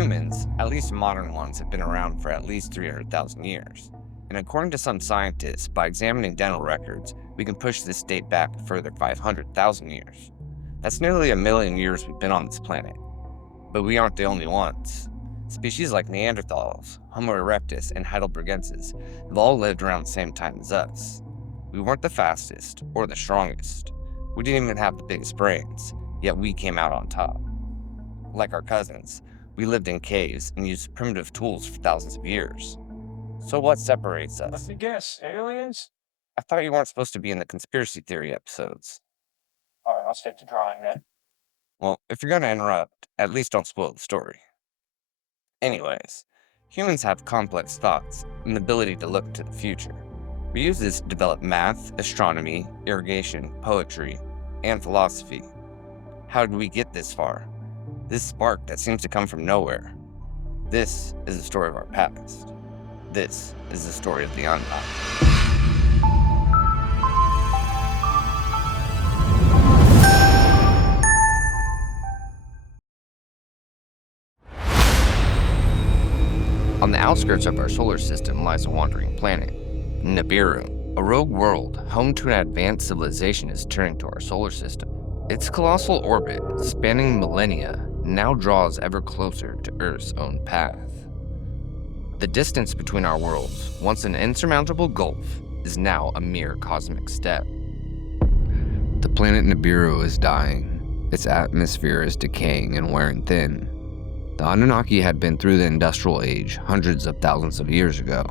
Humans, at least modern ones, have been around for at least 300,000 years. And according to some scientists, by examining dental records, we can push this date back a further 500,000 years. That's nearly a million years we've been on this planet. But we aren't the only ones. Species like Neanderthals, Homo erectus, and Heidelbergensis have all lived around the same time as us. We weren't the fastest or the strongest. We didn't even have the biggest brains, yet we came out on top. Like our cousins, we lived in caves and used primitive tools for thousands of years. So what separates Let us? me guess, aliens? I thought you weren't supposed to be in the conspiracy theory episodes. All right, I'll stick to drawing then. Well, if you're gonna interrupt, at least don't spoil the story. Anyways, humans have complex thoughts and the ability to look to the future. We use this to develop math, astronomy, irrigation, poetry, and philosophy. How did we get this far? This spark that seems to come from nowhere. This is the story of our past. This is the story of the Anunnaki. On the outskirts of our solar system lies a wandering planet, Nibiru, a rogue world home to an advanced civilization is turning to our solar system. Its colossal orbit, spanning millennia, now draws ever closer to Earth's own path. The distance between our worlds, once an insurmountable gulf, is now a mere cosmic step. The planet Nibiru is dying. Its atmosphere is decaying and wearing thin. The Anunnaki had been through the Industrial Age hundreds of thousands of years ago.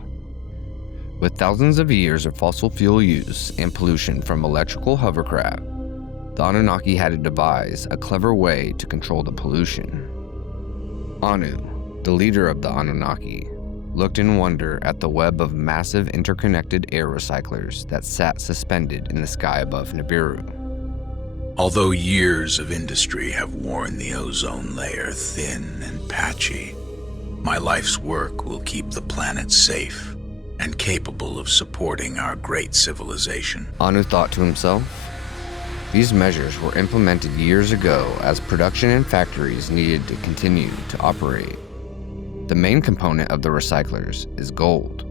With thousands of years of fossil fuel use and pollution from electrical hovercraft, the Anunnaki had to devise a clever way to control the pollution. Anu, the leader of the Anunnaki, looked in wonder at the web of massive interconnected air recyclers that sat suspended in the sky above Nibiru. Although years of industry have worn the ozone layer thin and patchy, my life's work will keep the planet safe and capable of supporting our great civilization. Anu thought to himself. These measures were implemented years ago as production and factories needed to continue to operate. The main component of the recyclers is gold.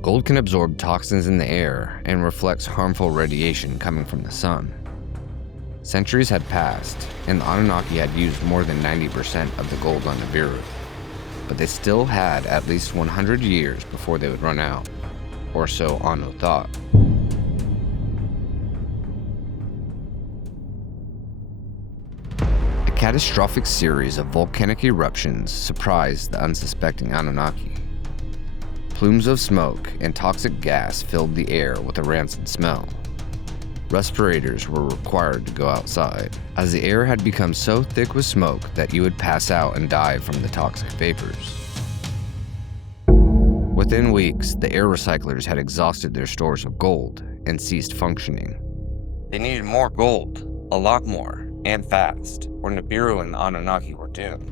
Gold can absorb toxins in the air and reflects harmful radiation coming from the sun. Centuries had passed, and the Anunnaki had used more than 90% of the gold on Nibiru, but they still had at least 100 years before they would run out, or so Anu thought. A catastrophic series of volcanic eruptions surprised the unsuspecting Anunnaki. Plumes of smoke and toxic gas filled the air with a rancid smell. Respirators were required to go outside, as the air had become so thick with smoke that you would pass out and die from the toxic vapors. Within weeks, the air recyclers had exhausted their stores of gold and ceased functioning. They needed more gold, a lot more, and fast, or Nibiru and the Anunnaki were doomed.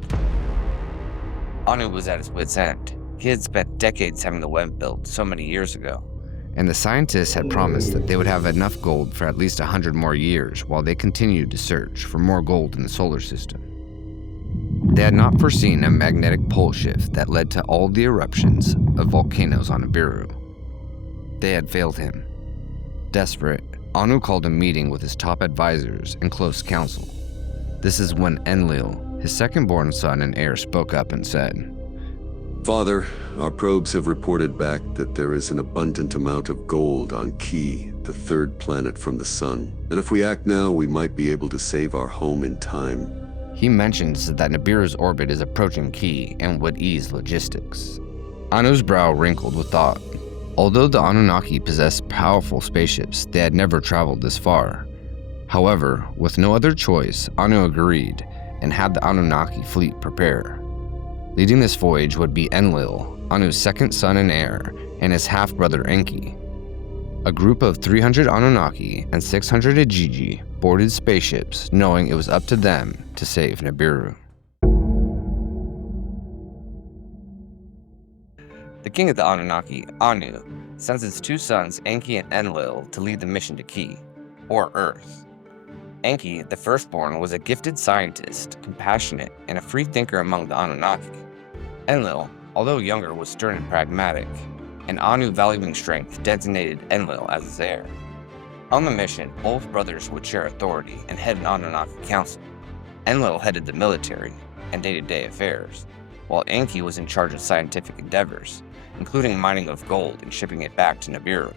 Anu was at his wit's end. He had spent decades having the web built so many years ago, and the scientists had promised that they would have enough gold for at least 100 more years while they continued to search for more gold in the solar system. They had not foreseen a magnetic pole shift that led to all the eruptions of volcanoes on Nibiru. They had failed him. Desperate, Anu called a meeting with his top advisors and close counsel. This is when Enlil, his second-born son and heir, spoke up and said, Father, our probes have reported back that there is an abundant amount of gold on Ki, the third planet from the sun. And if we act now, we might be able to save our home in time. He mentions that Nibiru's orbit is approaching Ki and would ease logistics. Anu's brow wrinkled with thought. Although the Anunnaki possessed powerful spaceships, they had never traveled this far. However, with no other choice, Anu agreed and had the Anunnaki fleet prepare. Leading this voyage would be Enlil, Anu's second son and heir, and his half-brother Enki. A group of 300 Anunnaki and 600 Igigi boarded spaceships, knowing it was up to them to save Nibiru. The king of the Anunnaki, Anu, sends his two sons Enki and Enlil to lead the mission to Ki, or Earth. Enki, the firstborn, was a gifted scientist, compassionate, and a free thinker among the Anunnaki. Enlil, although younger, was stern and pragmatic, and Anu, valuing strength, designated Enlil as his heir. On the mission, both brothers would share authority and head an Anunnaki council. Enlil headed the military and day-to-day affairs, while Enki was in charge of scientific endeavors, including mining of gold and shipping it back to Nibiru.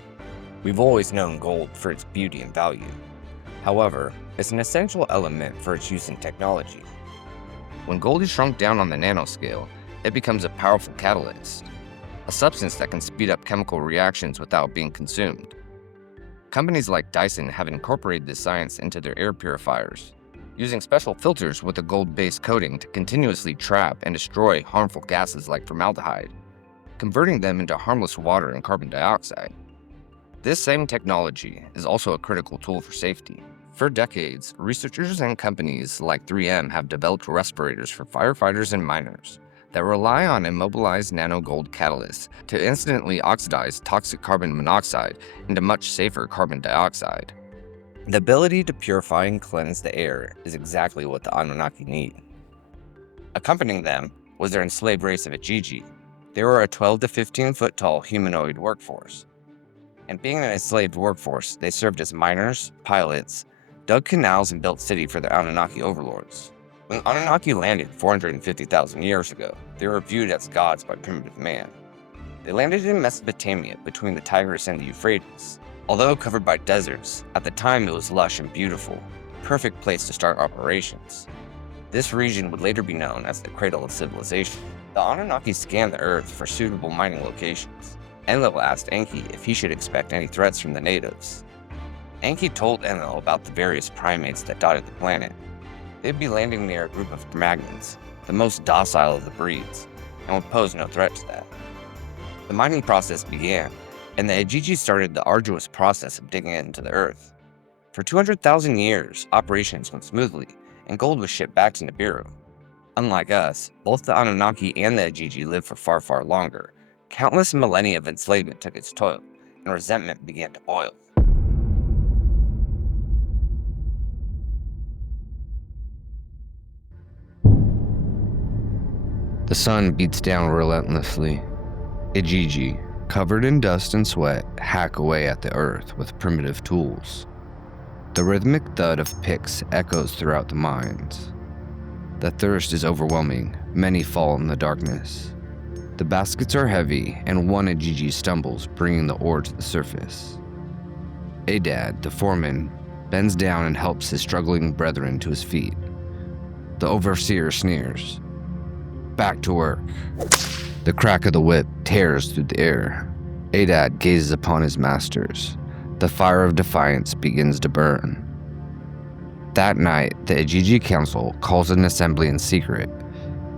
We've always known gold for its beauty and value. However, it's an essential element for its use in technology. When gold is shrunk down on the nanoscale, it becomes a powerful catalyst, a substance that can speed up chemical reactions without being consumed. Companies like Dyson have incorporated this science into their air purifiers, using special filters with a gold-based coating to continuously trap and destroy harmful gases like formaldehyde, converting them into harmless water and carbon dioxide. This same technology is also a critical tool for safety. For decades, researchers and companies like 3M have developed respirators for firefighters and miners that rely on immobilized nanogold catalysts to instantly oxidize toxic carbon monoxide into much safer carbon dioxide. The ability to purify and cleanse the air is exactly what the Anunnaki need. Accompanying them was their enslaved race of Igigi. They were a 12 to 15 foot tall humanoid workforce. And being an enslaved workforce, they served as miners, pilots, dug canals, and built cities for the Anunnaki overlords. When Anunnaki landed 450,000 years ago, they were viewed as gods by primitive man. They landed in Mesopotamia between the Tigris and the Euphrates. Although covered by deserts, at the time it was lush and beautiful, a perfect place to start operations. This region would later be known as the cradle of civilization. The Anunnaki scanned the earth for suitable mining locations. Enlil asked Enki if he should expect any threats from the natives. Enki told Enlil about the various primates that dotted the planet. They'd be landing near a group of Cro-Magnons, the most docile of the breeds, and would pose no threat to that. The mining process began, and the Igigi started the arduous process of digging it into the earth. For 200,000 years, operations went smoothly, and gold was shipped back to Nibiru. Unlike us, both the Anunnaki and the Igigi lived for far, far longer. Countless millennia of enslavement took its toll, and resentment began to boil. The sun beats down relentlessly. Igigi, covered in dust and sweat, hack away at the earth with primitive tools. The rhythmic thud of picks echoes throughout the mines. The thirst is overwhelming. Many fall in the darkness. The baskets are heavy, and one Igigi stumbles, bringing the ore to the surface. Adad, the foreman, bends down and helps his struggling brethren to his feet. The overseer sneers. Back to work. The crack of the whip tears through the air. Adad gazes upon his masters. The fire of defiance begins to burn. That night, the Igigi Council calls an assembly in secret.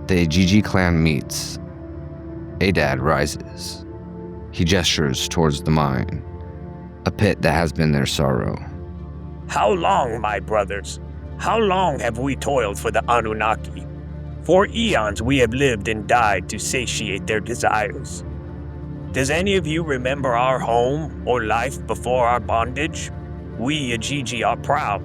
The Igigi clan meets. Adad rises. He gestures towards the mine, a pit that has been their sorrow. How long, my brothers? How long have we toiled for the Anunnaki? For eons we have lived and died to satiate their desires. Does any of you remember our home or life before our bondage? We Igigi are proud.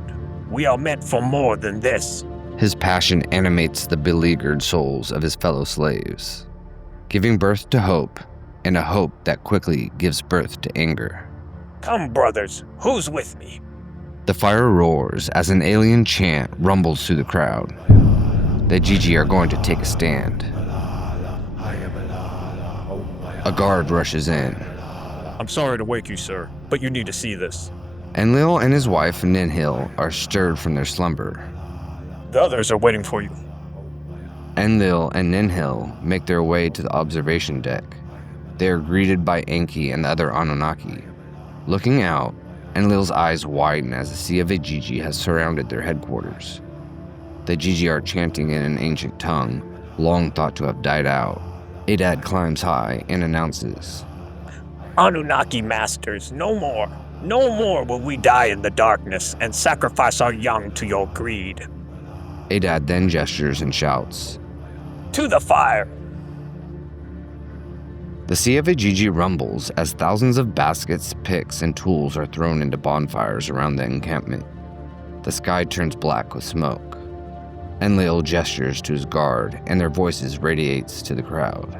We are meant for more than this. His passion animates the beleaguered souls of his fellow slaves, giving birth to hope, and a hope that quickly gives birth to anger. Come, brothers, who's with me? The fire roars as an alien chant rumbles through the crowd. The Igigi are going to take a stand. A guard rushes in. I'm sorry to wake you, sir, but you need to see this. Enlil and his wife, Ninhil, are stirred from their slumber. The others are waiting for you. Enlil and Ninhil make their way to the observation deck. They are greeted by Enki and the other Anunnaki. Looking out, Enlil's eyes widen as a sea of Igigi has surrounded their headquarters. The Igigi are chanting in an ancient tongue, long thought to have died out. Adad climbs high and announces, Anunnaki masters, no more. No more will we die in the darkness and sacrifice our young to your greed. Adad then gestures and shouts, To the fire! The sea of Igigi rumbles as thousands of baskets, picks, and tools are thrown into bonfires around the encampment. The sky turns black with smoke. Enlil gestures to his guard, and their voices radiates to the crowd.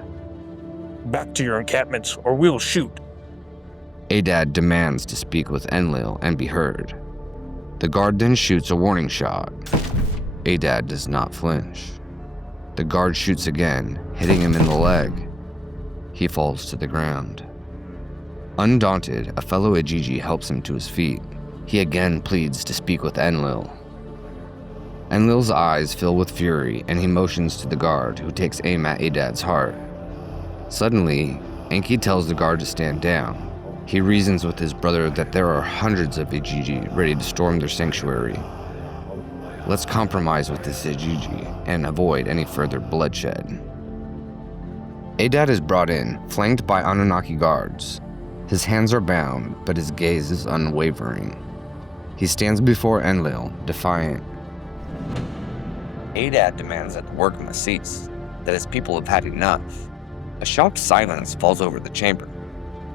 Back to your encampments, or we'll shoot. Adad demands to speak with Enlil and be heard. The guard then shoots a warning shot. Adad does not flinch. The guard shoots again, hitting him in the leg. He falls to the ground. Undaunted, a fellow Igigi helps him to his feet. He again pleads to speak with Enlil. Enlil's eyes fill with fury, and he motions to the guard, who takes aim at Adad's heart. Suddenly, Enki tells the guard to stand down. He reasons with his brother that there are hundreds of Igigi ready to storm their sanctuary. Let's compromise with this Igigi and avoid any further bloodshed. Adad is brought in, flanked by Anunnaki guards. His hands are bound, but his gaze is unwavering. He stands before Enlil, defiant. Adad demands that the work must cease, that his people have had enough. A shocked silence falls over the chamber.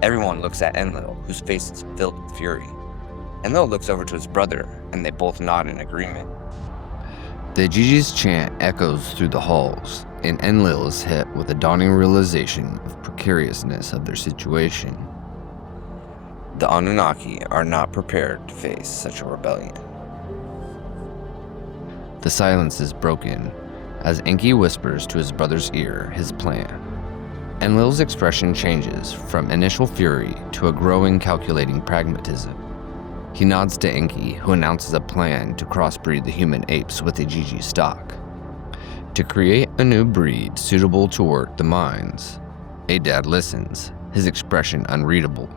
Everyone looks at Enlil, whose face is filled with fury. Enlil looks over to his brother, and they both nod in agreement. The Igigi's chant echoes through the halls, and Enlil is hit with a dawning realization of precariousness of their situation. The Anunnaki are not prepared to face such a rebellion. The silence is broken as Enki whispers to his brother's ear his plan. Enlil's expression changes from initial fury to a growing calculating pragmatism. He nods to Enki, who announces a plan to crossbreed the human apes with Igigi stock, to create a new breed suitable to work the mines. Adad listens, his expression unreadable.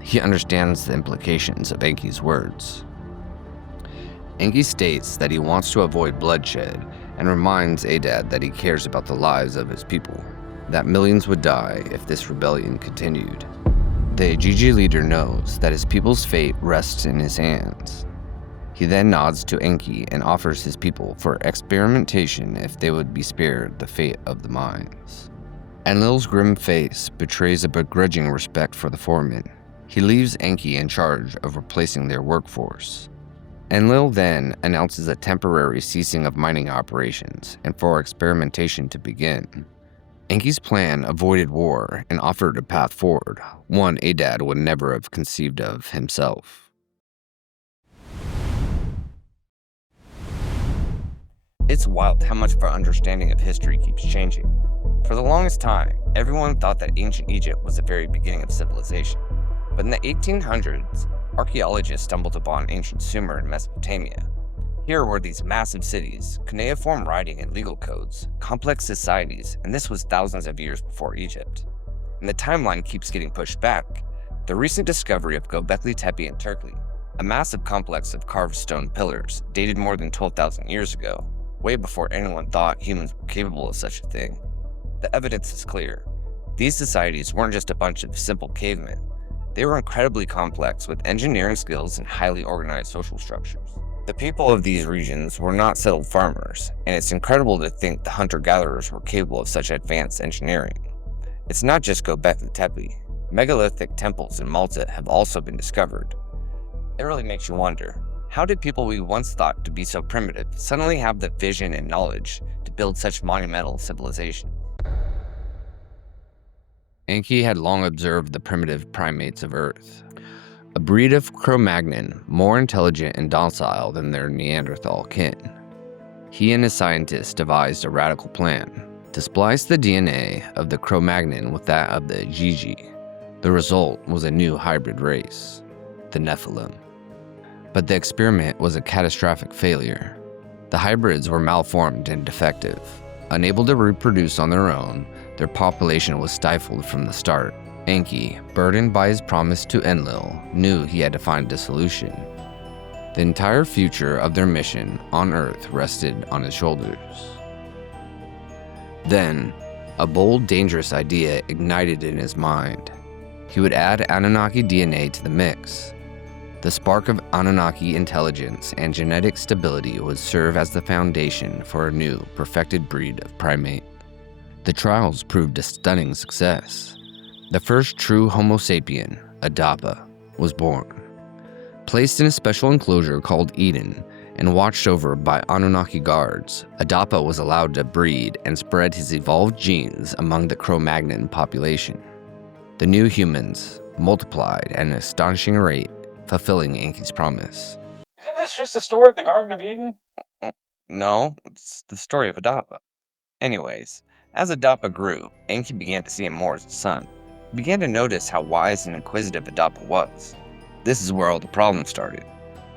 He understands the implications of Enki's words. Enki states that he wants to avoid bloodshed and reminds Adad that he cares about the lives of his people, that millions would die if this rebellion continued. The Igigi leader knows that his people's fate rests in his hands. He then nods to Enki and offers his people for experimentation if they would be spared the fate of the mines. Enlil's grim face betrays a begrudging respect for the foreman. He leaves Enki in charge of replacing their workforce. Enlil then announces a temporary ceasing of mining operations and for experimentation to begin. Enki's plan avoided war and offered a path forward, one Adad would never have conceived of himself. It's wild how much of our understanding of history keeps changing. For the longest time, everyone thought that ancient Egypt was the very beginning of civilization. But in the 1800s, archaeologists stumbled upon ancient Sumer in Mesopotamia. Here were these massive cities, cuneiform writing and legal codes, complex societies, and this was thousands of years before Egypt. And the timeline keeps getting pushed back. The recent discovery of Göbekli Tepe in Turkey, a massive complex of carved stone pillars, dated more than 12,000 years ago, way before anyone thought humans were capable of such a thing. The evidence is clear. These societies weren't just a bunch of simple cavemen. They were incredibly complex with engineering skills and highly organized social structures. The people of these regions were not settled farmers, and it's incredible to think the hunter-gatherers were capable of such advanced engineering. It's not just Göbekli Tepe. Megalithic temples in Malta have also been discovered. It really makes you wonder, how did people we once thought to be so primitive suddenly have the vision and knowledge to build such monumental civilization? Enki had long observed the primitive primates of Earth, a breed of Cro-Magnon more intelligent and docile than their Neanderthal kin. He and his scientists devised a radical plan to splice the DNA of the Cro-Magnon with that of the Igigi. The result was a new hybrid race, the Nephilim. But the experiment was a catastrophic failure. The hybrids were malformed and defective. Unable to reproduce on their own, their population was stifled from the start. Enki, burdened by his promise to Enlil, knew he had to find a solution. The entire future of their mission on Earth rested on his shoulders. Then, a bold, dangerous idea ignited in his mind. He would add Anunnaki DNA to the mix. The spark of Anunnaki intelligence and genetic stability would serve as the foundation for a new, perfected breed of primate. The trials proved a stunning success. The first true Homo sapien, Adapa, was born. Placed in a special enclosure called Eden, and watched over by Anunnaki guards, Adapa was allowed to breed and spread his evolved genes among the Cro-Magnon population. The new humans multiplied at an astonishing rate, fulfilling Enki's promise. Isn't this just the story of the Garden of Eden? No, it's the story of Adapa. Anyways, as Adapa grew, Enki began to see him more as a son. He began to notice how wise and inquisitive Adapa was. This is where all the problems started.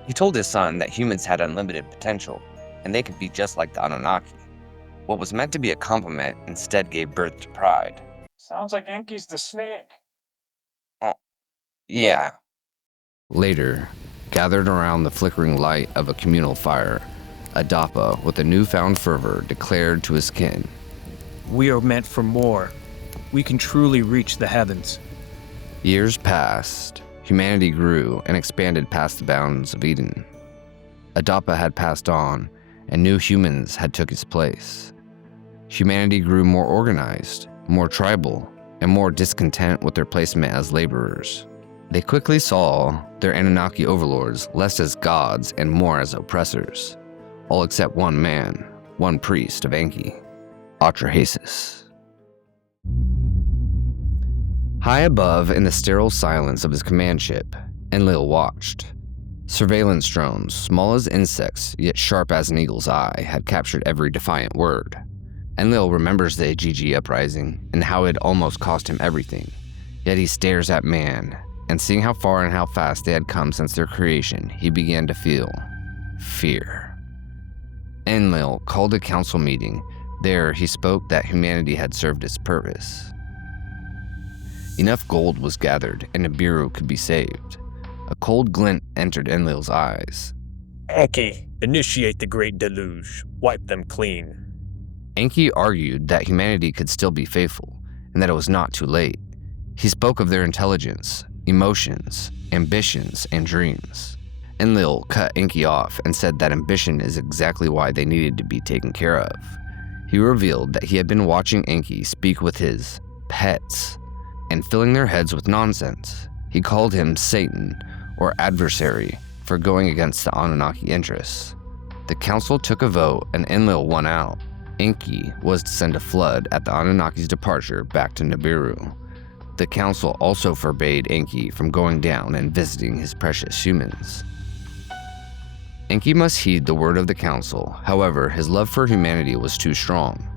He told his son that humans had unlimited potential, and they could be just like the Anunnaki. What was meant to be a compliment instead gave birth to pride. Sounds like Enki's the snake. Yeah. Later, gathered around the flickering light of a communal fire, Adapa, with a newfound fervor, declared to his kin, We are meant for more. We can truly reach the heavens. Years passed, humanity grew and expanded past the bounds of Eden. Adapa had passed on, and new humans had took its place. Humanity grew more organized, more tribal, and more discontent with their placement as laborers. They quickly saw their Anunnaki overlords less as gods and more as oppressors, all except one man, one priest of Enki, Atrahasis. High above in the sterile silence of his command ship, Enlil watched. Surveillance drones, small as insects yet sharp as an eagle's eye, had captured every defiant word. Enlil remembers the Ajiji uprising and how it almost cost him everything. Yet he stares at man, and seeing how far and how fast they had come since their creation, he began to feel fear. Enlil called a council meeting. There he spoke that humanity had served its purpose. Enough gold was gathered and Nibiru could be saved. A cold glint entered Enlil's eyes. Enki, initiate the Great Deluge. Wipe them clean. Enki argued that humanity could still be faithful, and that it was not too late. He spoke of their intelligence, emotions, ambitions, and dreams. Enlil cut Enki off and said that ambition is exactly why they needed to be taken care of. He revealed that he had been watching Enki speak with his pets and filling their heads with nonsense. He called him Satan, or adversary, for going against the Anunnaki interests. The council took a vote and Enlil won out. Enki was to send a flood at the Anunnaki's departure back to Nibiru. The council also forbade Enki from going down and visiting his precious humans. Enki must heed the word of the council, however, his love for humanity was too strong.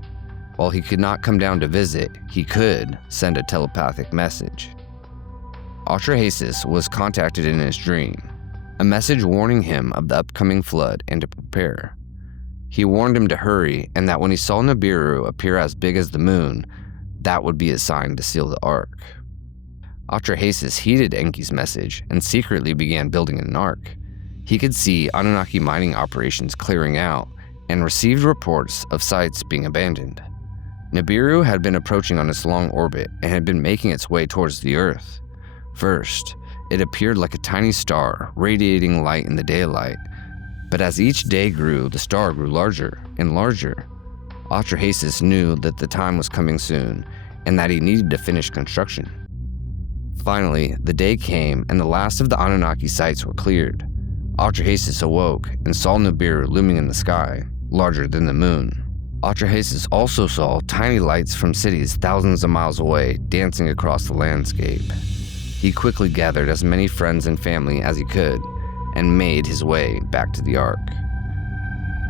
While he could not come down to visit, he could send a telepathic message. Atrahasis was contacted in his dream, a message warning him of the upcoming flood and to prepare. He warned him to hurry and that when he saw Nibiru appear as big as the moon, that would be a sign to seal the ark. Atrahasis heeded Enki's message and secretly began building an ark. He could see Anunnaki mining operations clearing out and received reports of sites being abandoned. Nibiru had been approaching on its long orbit and had been making its way towards the Earth. First, it appeared like a tiny star, radiating light in the daylight. But as each day grew, the star grew larger and larger. Atrahasis knew that the time was coming soon and that he needed to finish construction. Finally, the day came and the last of the Anunnaki sites were cleared. Atrahasis awoke and saw Nibiru looming in the sky, larger than the moon. Atrahasis also saw tiny lights from cities thousands of miles away dancing across the landscape. He quickly gathered as many friends and family as he could and made his way back to the Ark.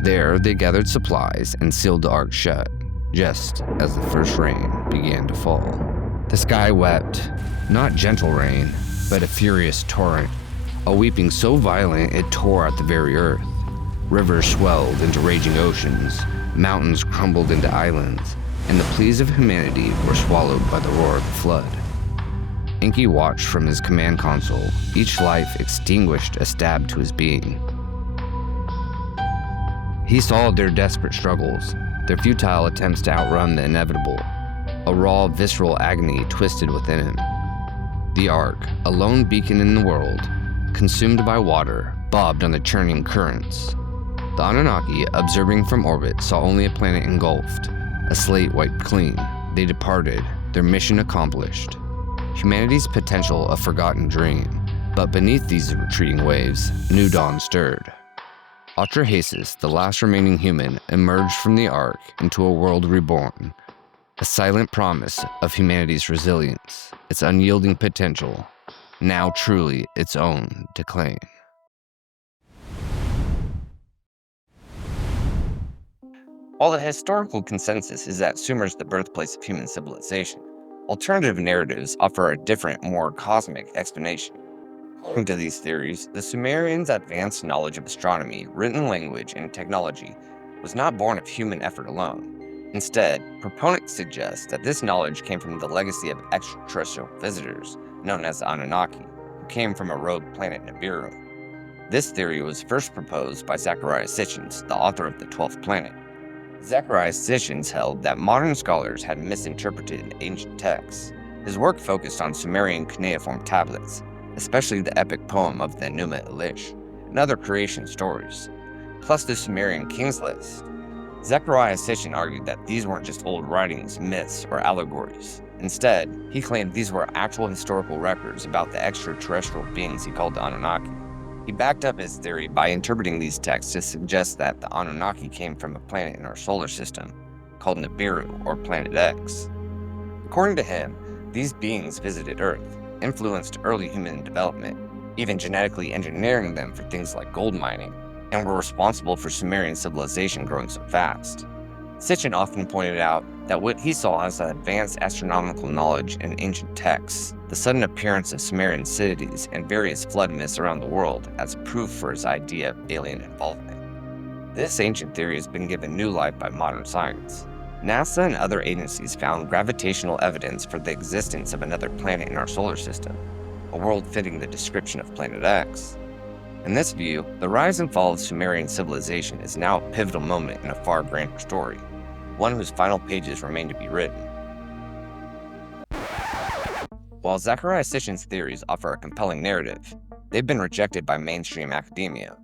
There, they gathered supplies and sealed the Ark shut, just as the first rain began to fall. The sky wept, not gentle rain, but a furious torrent, a weeping so violent it tore at the very earth. Rivers swelled into raging oceans, mountains crumbled into islands, and the pleas of humanity were swallowed by the roar of the flood. Enki watched from his command console, each life extinguished a stab to his being. He saw their desperate struggles, their futile attempts to outrun the inevitable. A raw, visceral agony twisted within him. The Ark, a lone beacon in the world, consumed by water, bobbed on the churning currents. The Anunnaki, observing from orbit, saw only a planet engulfed, a slate wiped clean. They departed, their mission accomplished. Humanity's potential a forgotten dream, but beneath these retreating waves, new dawn stirred. Atrahasis, the last remaining human, emerged from the Ark into a world reborn, a silent promise of humanity's resilience, its unyielding potential, now truly its own to claim. While the historical consensus is that Sumer is the birthplace of human civilization, alternative narratives offer a different, more cosmic explanation. According to these theories, the Sumerians' advanced knowledge of astronomy, written language, and technology was not born of human effort alone. Instead, proponents suggest that this knowledge came from the legacy of extraterrestrial visitors, known as the Anunnaki, who came from a rogue planet Nibiru. This theory was first proposed by Zecharia Sitchin, the author of the 12th Planet. Zecharia Sitchin held that modern scholars had misinterpreted ancient texts. His work focused on Sumerian cuneiform tablets, especially the epic poem of the Enuma Elish, and other creation stories, plus the Sumerian Kings List. Zecharia Sitchin argued that these weren't just old writings, myths, or allegories. Instead, he claimed these were actual historical records about the extraterrestrial beings he called the Anunnaki. He backed up his theory by interpreting these texts to suggest that the Anunnaki came from a planet in our solar system, called Nibiru, or Planet X. According to him, these beings visited Earth, influenced early human development, even genetically engineering them for things like gold mining, and were responsible for Sumerian civilization growing so fast. Sitchin often pointed out that what he saw as advanced astronomical knowledge in ancient texts, the sudden appearance of Sumerian cities, and various flood myths around the world as proof for his idea of alien involvement. This ancient theory has been given new life by modern science. NASA and other agencies found gravitational evidence for the existence of another planet in our solar system, a world fitting the description of Planet X. In this view, the rise and fall of Sumerian civilization is now a pivotal moment in a far grander story, one whose final pages remain to be written. While Zecharia Sitchin's theories offer a compelling narrative, they've been rejected by mainstream academia.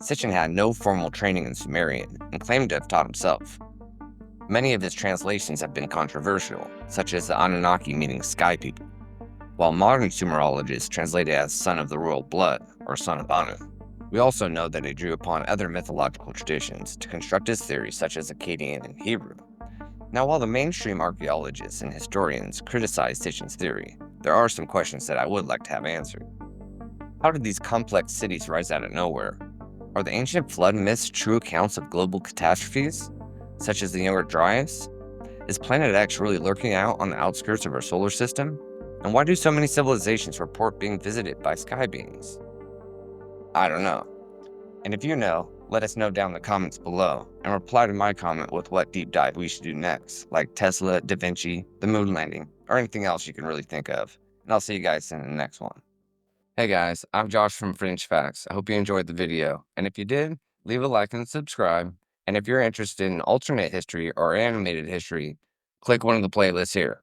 Sitchin had no formal training in Sumerian and claimed to have taught himself. Many of his translations have been controversial, such as the Anunnaki meaning sky people, while modern Sumerologists translate it as son of the royal blood, or son of Anu. We also know that he drew upon other mythological traditions to construct his theories such as Akkadian and Hebrew. Now, while the mainstream archaeologists and historians criticize Sitchin's theory, there are some questions that I would like to have answered. How did these complex cities rise out of nowhere? Are the ancient flood myths true accounts of global catastrophes, such as the Younger Dryas? Is Planet X really lurking out on the outskirts of our solar system? And why do so many civilizations report being visited by sky beings? I don't know. And if you know, let us know down in the comments below, and reply to my comment with what deep dive we should do next, like Tesla, Da Vinci, the moon landing, or anything else you can really think of. And I'll see you guys in the next one. Hey guys, I'm Josh from Fringe Facts. I hope you enjoyed the video, and if you did, leave a like and subscribe. And if you're interested in alternate history or animated history, click one of the playlists here.